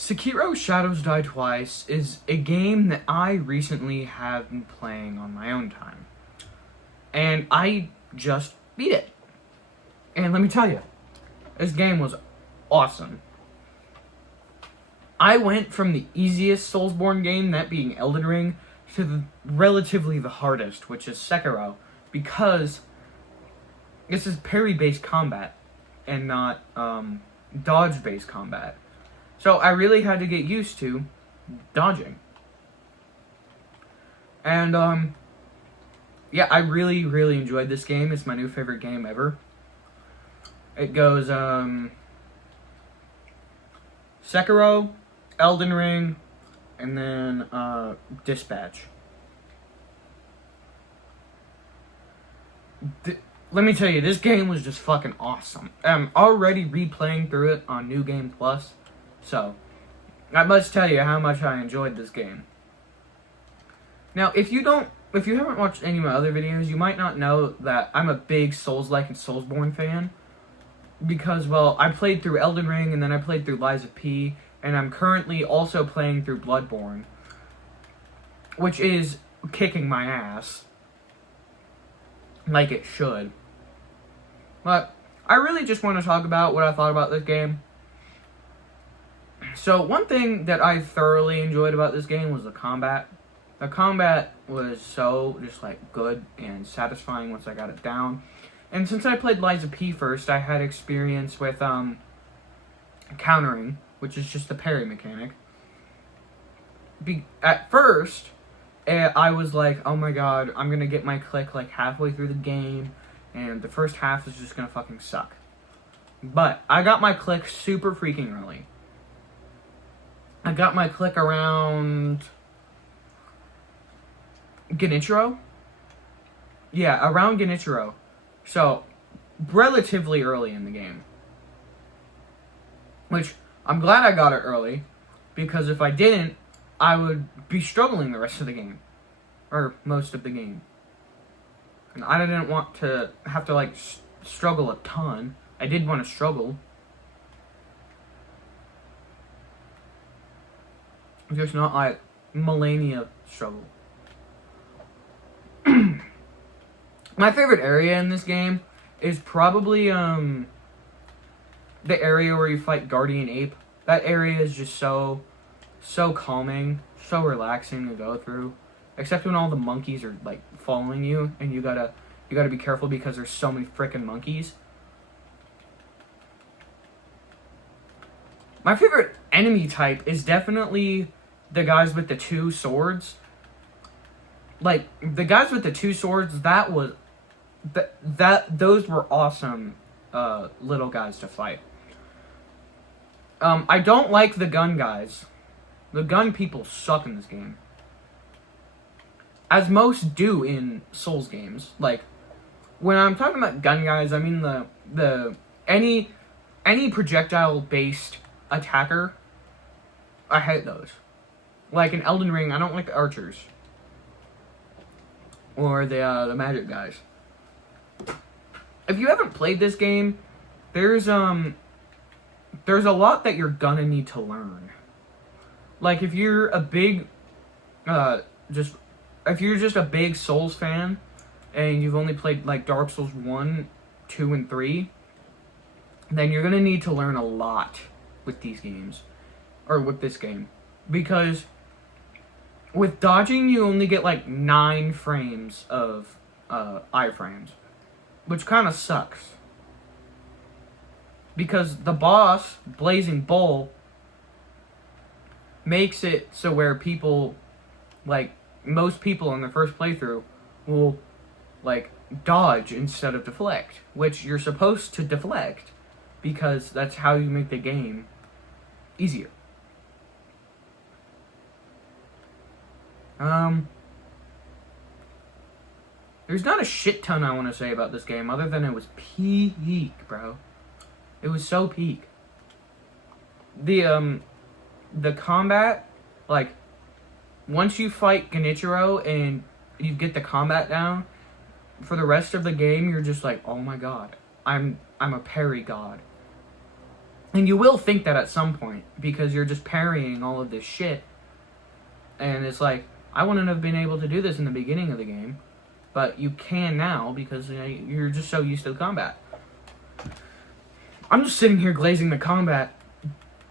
Sekiro Shadows Die Twice is a game that I recently have been playing on my own time. And I just beat it. And let me tell you, this game was awesome. I went from the easiest Soulsborne game, that being Elden Ring, to relatively the hardest, which is Sekiro, because this is parry-based combat and not dodge-based combat. So I really had to get used to dodging. And, yeah, I really, really enjoyed this game. It's my new favorite game ever. It goes, Sekiro, Elden Ring, and then, Dispatch. Let me tell you, this game was just fucking awesome. I'm already replaying through it on New Game Plus. So, I must tell you how much I enjoyed this game. Now, if you haven't watched any of my other videos, you might not know that I'm a big Souls-like and Soulsborne fan. Because, well, I played through Elden Ring, and then I played through Lies of P, and I'm currently also playing through Bloodborne, which is kicking my ass. Like it should. But, I really just want to talk about what I thought about this game. So, one thing that I thoroughly enjoyed about this game was the combat. The combat was so, just, like, good and satisfying once I got it down. And since I played Lies of P first, I had experience with, countering, which is just the parry mechanic. At first, I was like, oh my god, I'm gonna get my click, like, halfway through the game, and the first half is just gonna fucking suck. But, I got my click super freaking early. I got my click around Genichiro? Yeah, around Genichiro. So, relatively early in the game. Which, I'm glad I got it early, because if I didn't, I would be struggling the rest of the game. Or most of the game. And I didn't want to have to, like, struggle a ton. I did want to struggle. Just not like millennia struggle. My favorite area in this game is probably the area where you fight Guardian Ape. That area is just so calming, so relaxing to go through. Except when all the monkeys are like following you, and you gotta be careful because there's so many frickin' monkeys. My favorite enemy type is definitely the guys with the two swords. Like, the guys with the two swords, those were awesome, little guys to fight. I don't like the gun guys. The gun people suck in this game. As most do in Souls games. Like, when I'm talking about gun guys, I mean any projectile-based attacker. I hate those. Like in Elden Ring, I don't like the archers. Or the magic guys. If you haven't played this game, there's a lot that you're gonna need to learn. Like if you're a big if you're just a big Souls fan and you've only played like Dark Souls 1, 2, and 3, then you're gonna need to learn a lot with these games. Or with this game. Because with dodging, you only get like 9 frames of iframes, which kind of sucks. Because the boss, Blazing Bull, makes it so where people, like most people in their first playthrough, will like dodge instead of deflect, which you're supposed to deflect because that's how you make the game easier. There's not a shit ton I want to say about this game other than it was peak, bro. It was so peak. The combat, like, once you fight Genichiro and you get the combat down, for the rest of the game, you're just like, oh my god, I'm a parry god. And you will think that at some point, because you're just parrying all of this shit. And it's like, I wouldn't have been able to do this in the beginning of the game, but you can now because you're just so used to the combat. I'm just sitting here glazing the combat.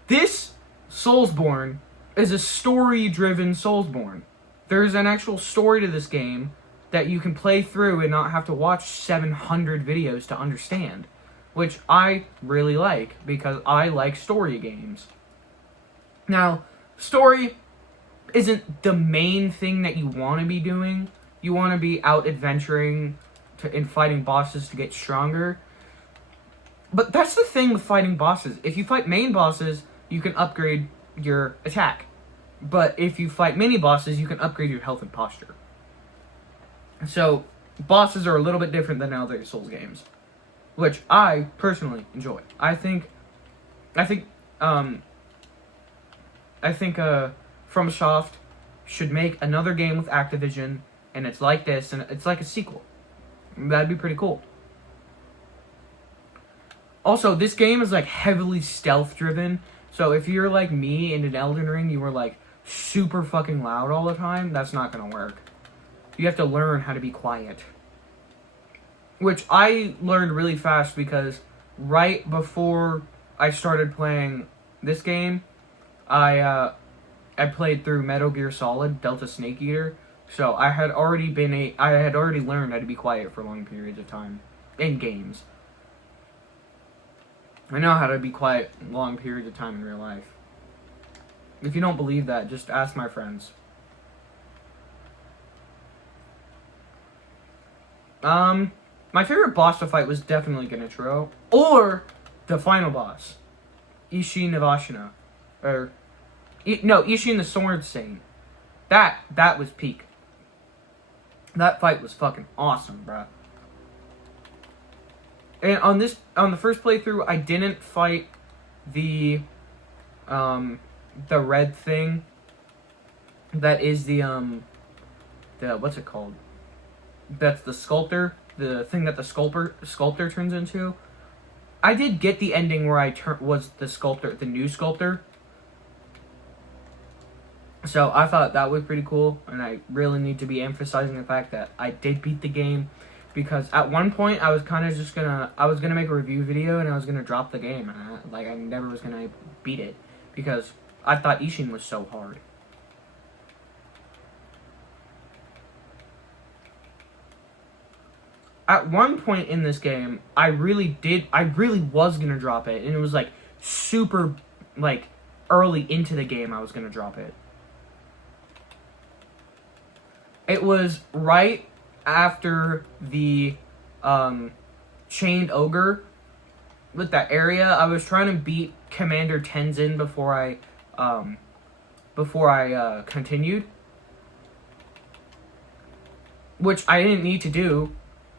This Soulsborne is a story-driven Soulsborne. There's an actual story to this game that you can play through and not have to watch 700 videos to understand, which I really like because I like story games. Now, story isn't the main thing that you want to be doing. You want to be out adventuring and fighting bosses to get stronger. But that's the thing with fighting bosses. If you fight main bosses, you can upgrade your attack. But if you fight mini bosses, you can upgrade your health and posture. So, bosses are a little bit different than other Souls games, which I personally enjoy. I think FromSoft should make another game with Activision, and it's like this, and it's like a sequel. That'd be pretty cool. Also, this game is like heavily stealth driven, so if you're like me in an Elden Ring, you were like super fucking loud all the time, that's not gonna work. You have to learn how to be quiet. Which I learned really fast because right before I started playing this game, I played through Metal Gear Solid Delta Snake Eater, so I had already learned how to be quiet for long periods of time in games. I know how to be quiet long periods of time in real life. If you don't believe that, just ask my friends. My favorite boss to fight was definitely Genichiro, or the final boss, Ishin Navashina, Ishin the Sword Saint. That was peak. That fight was fucking awesome, bruh. And on the first playthrough, I didn't fight the red thing. That is the what's it called? That's the sculptor, the thing that the sculptor turns into. I did get the ending where I was the sculptor, the new sculptor. So I thought that was pretty cool, and I really need to be emphasizing the fact that I did beat the game, because at one point I was kind of just I was gonna make a review video and I was gonna drop the game, and I never was gonna beat it because I thought Ishin was so hard. At one point in this game, I really was gonna drop it, and it was like super like early into the game I was gonna drop it. It was right after the Chained Ogre with that area. I was trying to beat Commander Tenzin before I continued, which I didn't need to do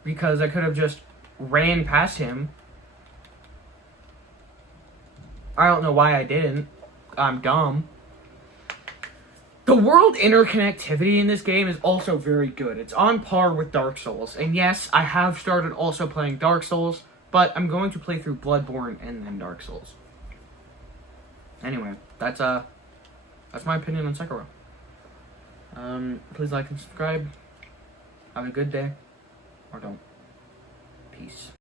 because I could have just ran past him. I don't know why I didn't. I'm dumb. The world interconnectivity in this game is also very good. It's on par with Dark Souls. And yes, I have started also playing Dark Souls, but I'm going to play through Bloodborne and then Dark Souls. Anyway, that's my opinion on Sekiro. Please like and subscribe. Have a good day. Or don't. Peace.